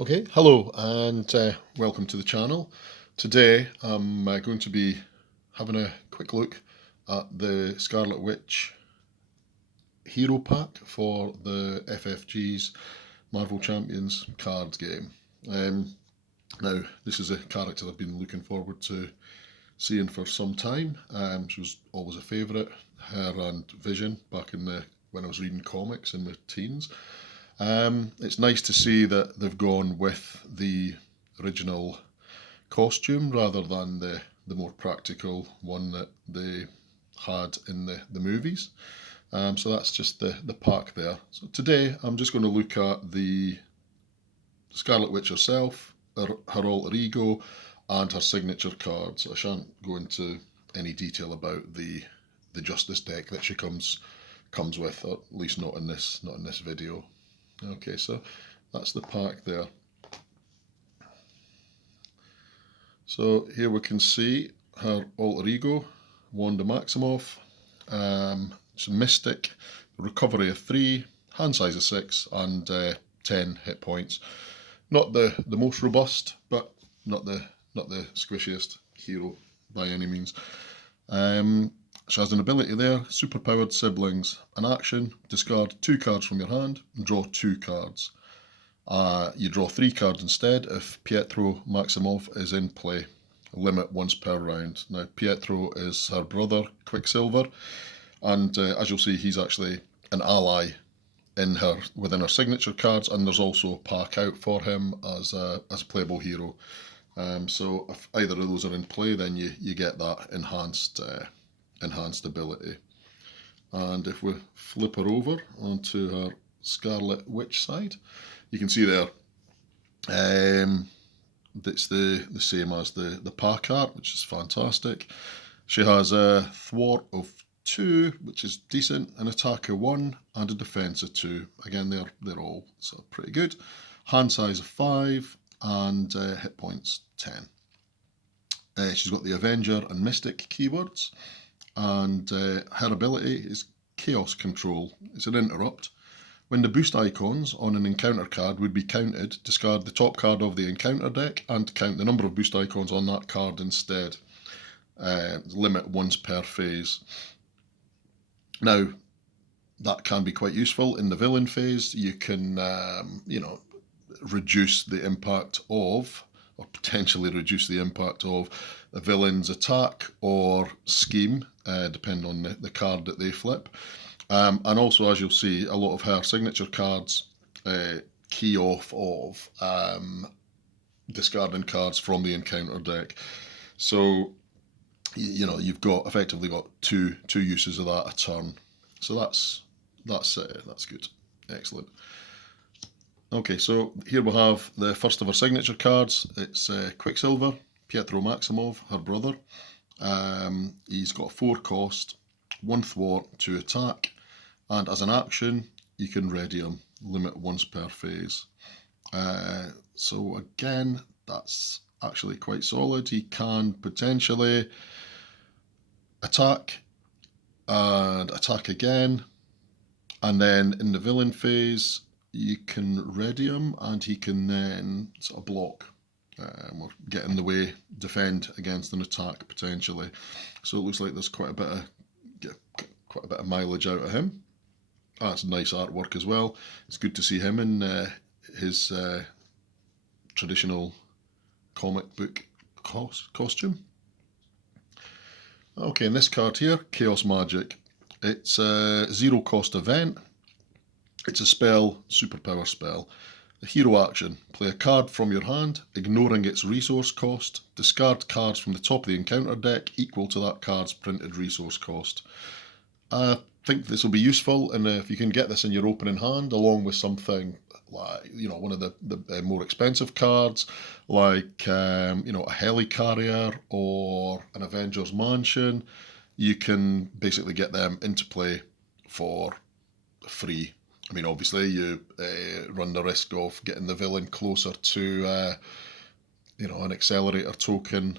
Okay, hello and welcome to the channel. Today I'm going to be having a quick look at the Scarlet Witch hero pack for the FFG's Marvel Champions cards game. Now, this is a character I've been looking forward to seeing for some time. She was always a favourite, her and Vision, back in when I was reading comics in my teens. It's nice to see that they've gone with the original costume rather than the more practical one that they had in the movies. So that's just the pack there. So today I'm just going to look at the Scarlet Witch herself, her alter ego, and her signature cards. I shan't go into any detail about the Justice deck that she comes with, or at least not in this video. Okay, so that's the pack there. So here we can see her alter ego, Wanda Maximoff. It's a Mystic, recovery of 3, hand size of 6, and 10 hit points. Not the most robust, but not the squishiest hero by any means. She has an ability there, superpowered siblings. An action, discard 2 cards from your hand and draw 2 cards. You draw 3 cards instead if Pietro Maximov is in play. Limit once per round. Now, Pietro is her brother, Quicksilver, and as you'll see, he's actually an ally within her signature cards, and there's also a pack out for him as a playable hero. So if either of those are in play, then you get that enhanced ability. And if we flip her over onto her Scarlet Witch side, you can see there it's the same as the pack art, which is fantastic. She has a thwart of 2, which is decent, an attack of 1, and a defense of 2. Again, they're all sort of pretty good. Hand size of 5 and hit points 10. She's got the Avenger and Mystic keywords, and her ability is Chaos Control. It's an interrupt. When the boost icons on an encounter card would be counted, discard the top card of the encounter deck and count the number of boost icons on that card instead. Limit once per phase. Now, that can be quite useful in the villain phase. You can, reduce the impact of, or potentially reduce the impact of, a villain's attack or scheme, depending on the card that they flip. And also, as you'll see, a lot of her signature cards key off of discarding cards from the encounter deck. So, you've effectively got two uses of that a turn. So that's good. Excellent. Okay, so here we have the first of our signature cards. It's Quicksilver, Pietro Maximov, her brother. He's got 4 cost, 1 thwart, 2 attack, and as an action, you can ready him, limit once per phase. So again, that's actually quite solid. He can potentially attack and attack again, and then in the villain phase, you can ready him, and he can then sort of block or get in the way, defend against an attack potentially. So it looks like there's quite a bit of mileage out of him. That's nice artwork as well. It's good to see him in his traditional comic book costume. Okay, and this card here, Chaos Magic. It's a 0 cost event. It's a spell, superpower spell. A hero action, play a card from your hand, ignoring its resource cost. Discard cards from the top of the encounter deck equal to that card's printed resource cost. I think this will be useful, and if you can get this in your opening hand, along with something like, one of the more expensive cards, like, a Helicarrier or an Avengers Mansion, you can basically get them into play for free. I mean, obviously, you run the risk of getting the villain closer to, an accelerator token,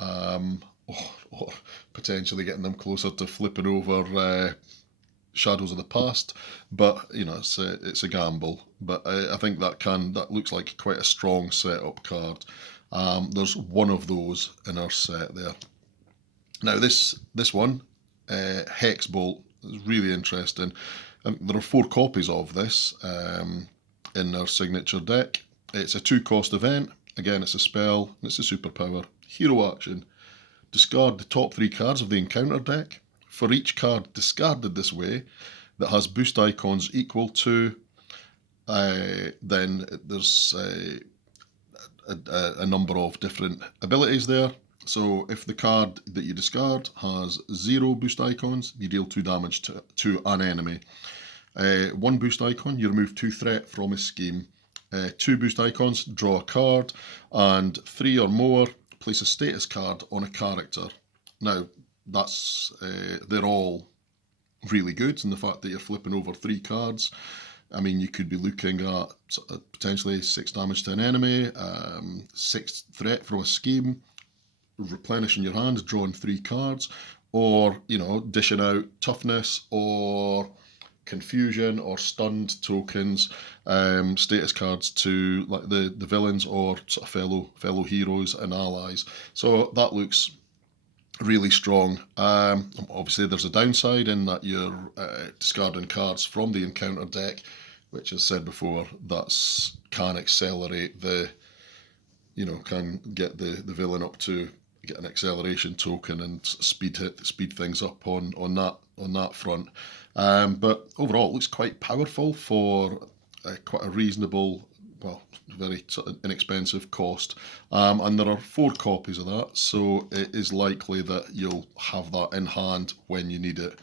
or potentially getting them closer to flipping over Shadows of the Past, but you know, it's a gamble. But I think that looks like quite a strong setup card. There's one of those in our set there. Now this one, Hex Bolt, is really interesting. There are 4 copies of this in our signature deck. It's a 2-cost event. Again, it's a spell, and it's a superpower. Hero action. Discard the top 3 cards of the encounter deck. For each card discarded this way that has boost icons equal to, then there's a number of different abilities there. So if the card that you discard has 0 boost icons, you deal 2 damage to an enemy. 1 boost icon, you remove 2 threat from a scheme. 2 boost icons, draw a card, and 3 or more, place a status card on a character. Now, they're all really good in the fact that you're flipping over 3 cards. I mean, you could be looking at potentially 6 damage to an enemy, 6 threat from a scheme, replenishing your hand, drawing 3 cards, or, you know, dishing out toughness or confusion or stunned tokens, status cards to like the villains or sort of fellow heroes and allies. So that looks really strong. Obviously there's a downside in that you're discarding cards from the encounter deck, which as said before, that's can accelerate can get the villain up to get an acceleration token and speed things up on that front. But overall, it looks quite powerful for quite a reasonable, well, very sort of inexpensive cost. And there are 4 copies of that, so it is likely that you'll have that in hand when you need it.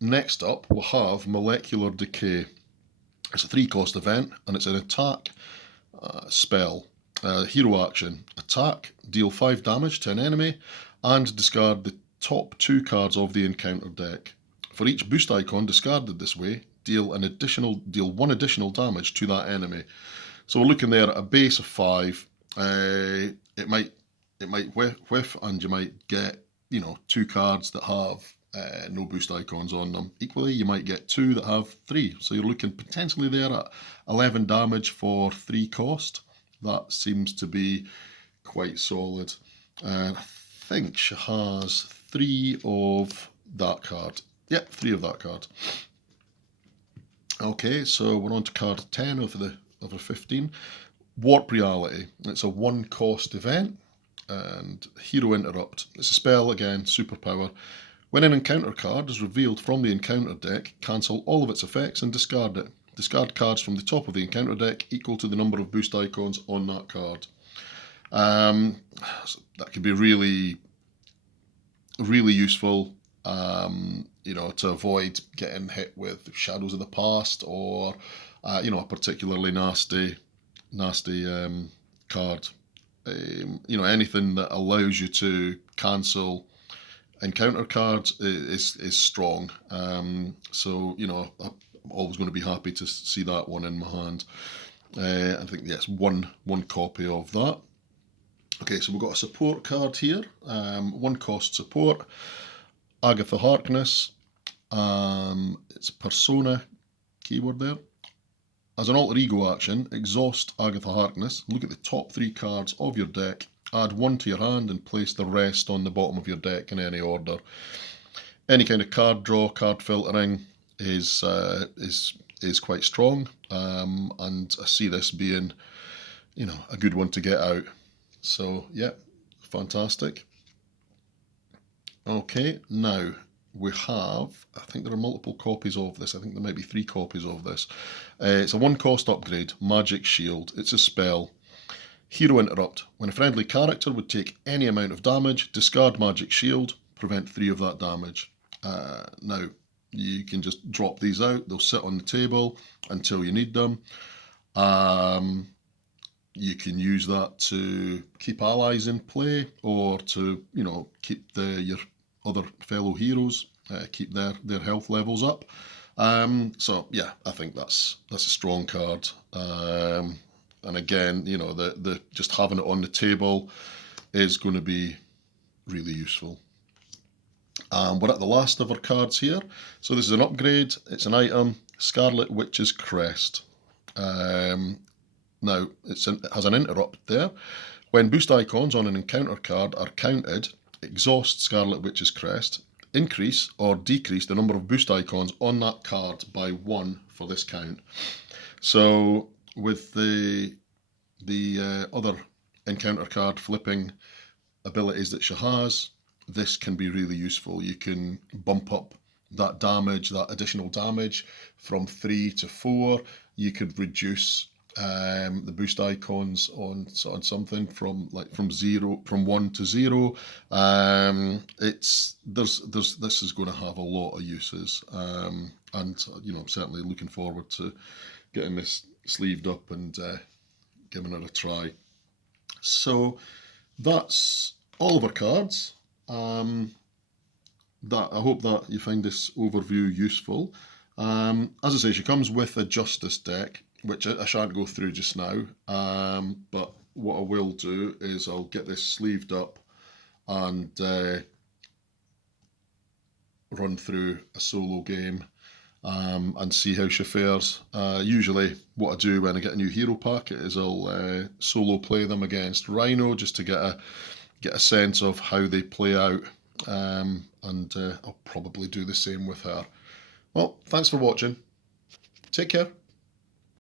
Next up, we'll have Molecular Decay. It's a 3-cost event, and it's an attack spell. Hero action. Attack, deal 5 damage to an enemy, and discard the top 2 cards of the encounter deck. For each boost icon discarded this way, deal 1 additional damage to that enemy. So we're looking there at a base of 5. It might whiff, and you might get 2 cards that have no boost icons on them. Equally, you might get 2 that have 3. So you're looking potentially there at 11 damage for 3 cost. That seems to be quite solid. I think she has 3 of that card. Yep, 3 of that card. Okay, so we're on to card 10 of the 15. Warp Reality. It's a 1-cost event, and Hero Interrupt. It's a spell, again, superpower. When an encounter card is revealed from the encounter deck, cancel all of its effects and discard it. Discard cards from the top of the encounter deck equal to the number of boost icons on that card. So that could be really, really useful, to avoid getting hit with Shadows of the Past or, a particularly nasty card. Anything that allows you to cancel encounter cards is strong. So I'm always going to be happy to see that one in my hand. I think yes, one copy of that. Okay, so we've got a support card here. 1-cost support. Agatha Harkness. It's Persona keyword there. As an alter ego action, exhaust Agatha Harkness. Look at the top 3 cards of your deck. Add 1 to your hand and place the rest on the bottom of your deck in any order. Any kind of card draw, card filtering is quite strong, and I see this being, a good one to get out. So yeah, fantastic. Okay, now we have, I think there are multiple copies of this. I think there might be 3 copies of this. It's a 1-cost upgrade, Magic Shield. It's a spell. Hero Interrupt. When a friendly character would take any amount of damage, discard Magic Shield, prevent 3 of that damage. Now, you can just drop these out. They'll sit on the table until you need them. You can use that to keep allies in play, or to keep your other fellow heroes, keep their health levels up. So yeah, I think that's a strong card. And again, the just having it on the table is going to be really useful. We're at the last of our cards here. So this is an upgrade, it's an item, Scarlet Witch's Crest. Now, it has an interrupt there. When boost icons on an encounter card are counted, exhaust Scarlet Witch's Crest, increase or decrease the number of boost icons on that card by 1 for this count. So with the other encounter card flipping abilities that she has, this can be really useful. You can bump up that damage, that additional damage from 3 to 4. You could reduce the boost icons on something from 1 to 0. This is going to have a lot of uses, and I'm certainly looking forward to getting this sleeved up and giving it a try. So that's all of our cards. I hope that you find this overview useful. As I say, she comes with a Justice deck, which I shan't go through just now, but what I will do is I'll get this sleeved up and run through a solo game and see how she fares. Usually what I do when I get a new hero pack is I'll solo play them against Rhino just to get a sense of how they play out, and I'll probably do the same with her. Well, thanks for watching. Take care.